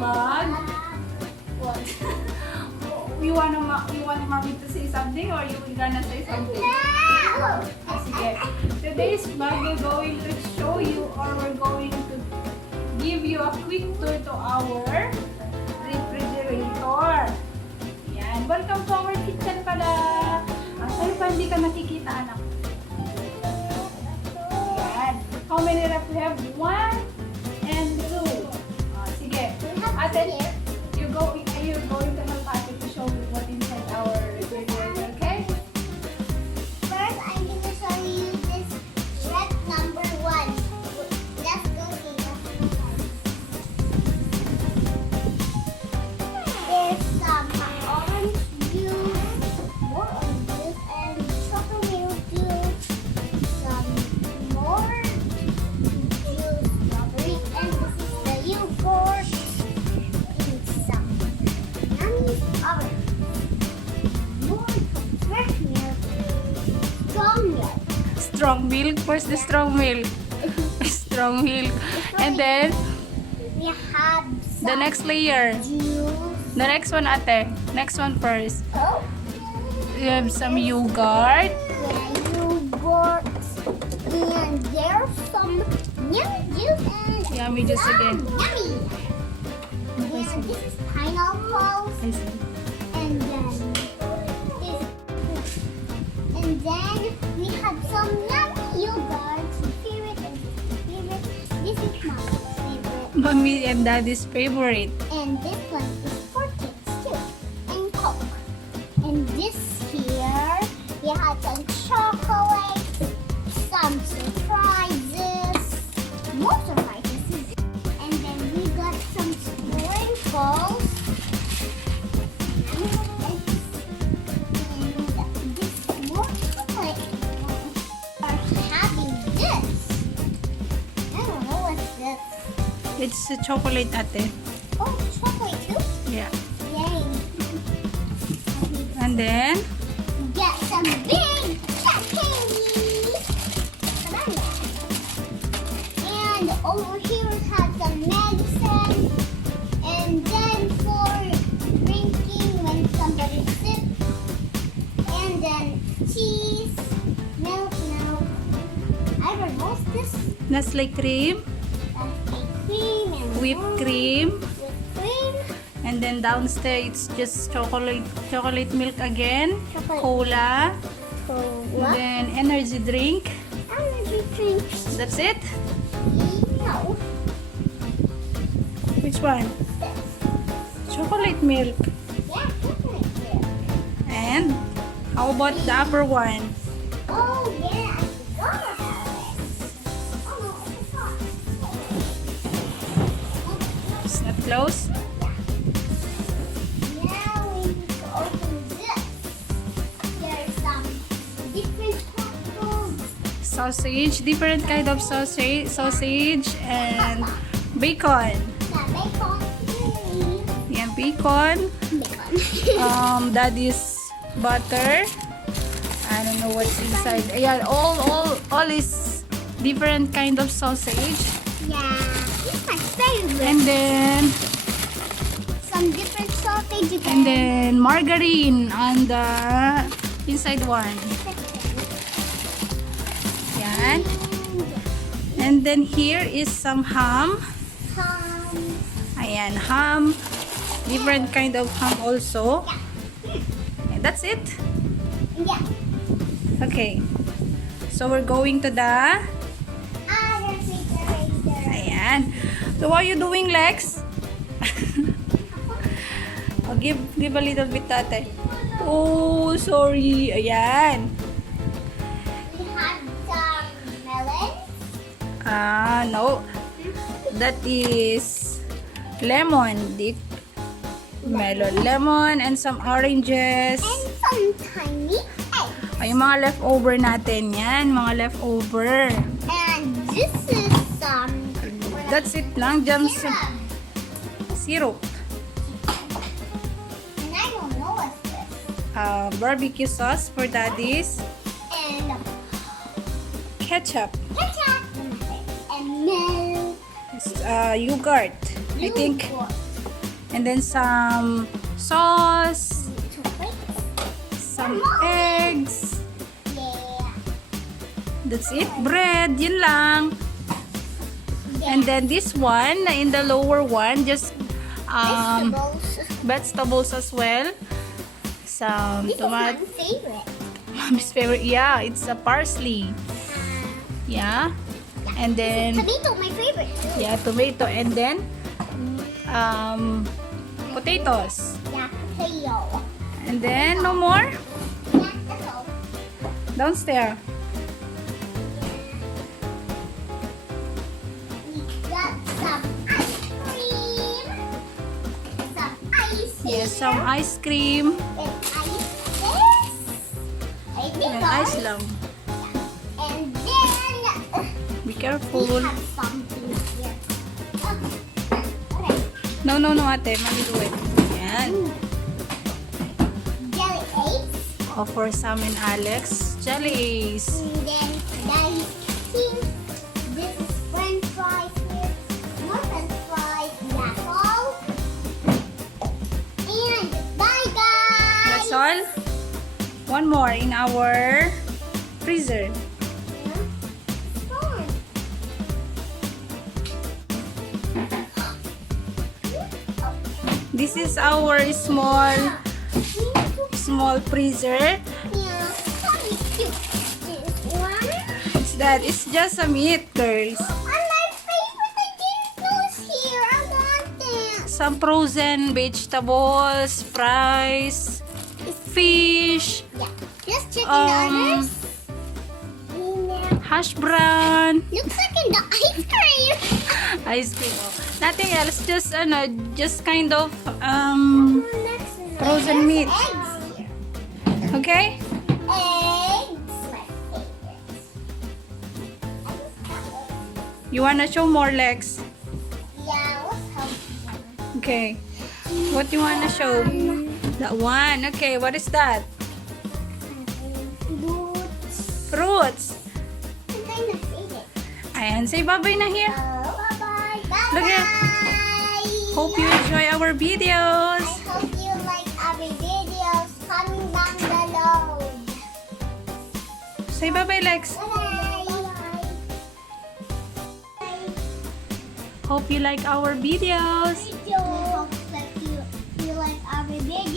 bag. What? You want mommy to say something or you gonna say something? No! Sige. Today's bag we're going to show you or we're going to give you a quick tour to our refrigerator. Yan. Welcome to our kitchen pala. Sa'yo pa hindi ka nakikita, anak. Yan. How many ref we have? 1 and 2. Sige. Ate, you're going to help Ate to show you what inside our refrigerator, okay? First, I'm going to show you this red number 1. Let's go see there's some orange juice, more orange juice, and chocolate juice, some more juice, strawberry, and this is the yogurt, and some yummy orange. More fresh milk, strong milk. Strong milk. Where's the strong milk? Strong milk. And then, We have some the next layer. juice. The next one, Ate. Next one first. Oh, We have some yogurt. yeah, yogurt. And there's some yummy juice and Yummy juice again. Yummy. Okay, And this is pineapple. I see. And then we have some yummy yogurt. Favorite and favorite. This is my favorite. Mommy and Daddy's favorite. And this one is for kids too. And Coke. And this here, we have some chocolate, some surprises, more surprises. And then we got some sprinkles. And this more chocolate. Are having this. I don't know what's this. It's a chocolate, Ate. Oh, chocolate too? Yeah. Yay. And then, Get some big candy. And over here we have some medicine. And then for drinking when somebody sick. And then cheese, milk. I don't know what's this. Nestle cream, That's a cream and whipped cream, whipped cream. and then downstairs it's just chocolate milk again, Chocolate. cola, Cola. then energy drink. Energy drinks. That's it? No. Which one? Chocolate milk. Yeah, chocolate milk. And how about the upper one? Oh yeah, I forgot about it. Oh no, it's not. It's not close. Now we need to open this. There's some different foods. Sausage, different kind of sausage and bacon. The bacon. Yan, bacon. Bacon. Daddy's butter. I don't know what's inside. Ayan, all is different kind of sausage. Yeah, it's my favorite. And then Some different sausage again. margarine on the inside one. Yan. And then here is some ham. Ayan, ham. Different kind of ham also. And that's it. Yeah. Okay. So we're going to the... Other refrigerator. Ayan. So what are you doing, Lex? Oh, give a little bit, tate. Oh, sorry. Ayan. We have some melon. No. That is lemon. Deep melon. Lemon and some oranges. And some tiny eggs. Ay, yung mga leftover natin. Yan, mga leftover. And this is some That's it lang. Jam syrup. syrup. And I don't know what's this. Barbecue sauce for daddies. And Ketchup. ketchup. And milk. Yogurt. I think Yogurt. And then some sauce, some eggs. Yeah. That's it. Bread. Yun lang. And then this one, in the lower one, just vegetables as well. Some This is tomato. my favorite. Mommy's favorite. Yeah, it's a parsley. Yeah. And then Tomato, my favorite too. yeah, tomato. And then potatoes. Yeah, potato. And then no more. Yeah, that's all. Downstairs. We got some ice cream. Some ice. Yes, some ice cream. And ice this. I think And ice lang. And then Be we careful. have something here. Okay. No, ate. Mami do it. Yan. Jelly eggs. Oh, for Sam and Alex. Jellies. And then Daddy pink. This is French fries here. More French fries. That's all. And bye guys. That's all. One more in our freezer. Fun. This is our small freezer. Yeah, very cute. This one. It's that. It's just a meat, girls. And my favorite, I didn't know is here. I want this. Some frozen vegetables, fries, fish, Yeah. Just checking the others. Yeah. hash brown, Looks like in the ice cream. ice cream. Oh, nothing else. Just kind of Frozen meat. Eggs here. okay. Eggs, my favorite. You wanna show more, Lex? Yeah, what's healthy? Okay. What you wanna show? That one. Okay. What is that? Boots. Fruits. I'm kind of favorite. Ayan. Say bye-bye na here. Bye-bye. Bye-bye. Look at- Hope you enjoy our videos. I hope you like our videos. Comment down below. Say bye-bye, Lex. Bye-bye. Hope you like our videos. I hope that you like our videos.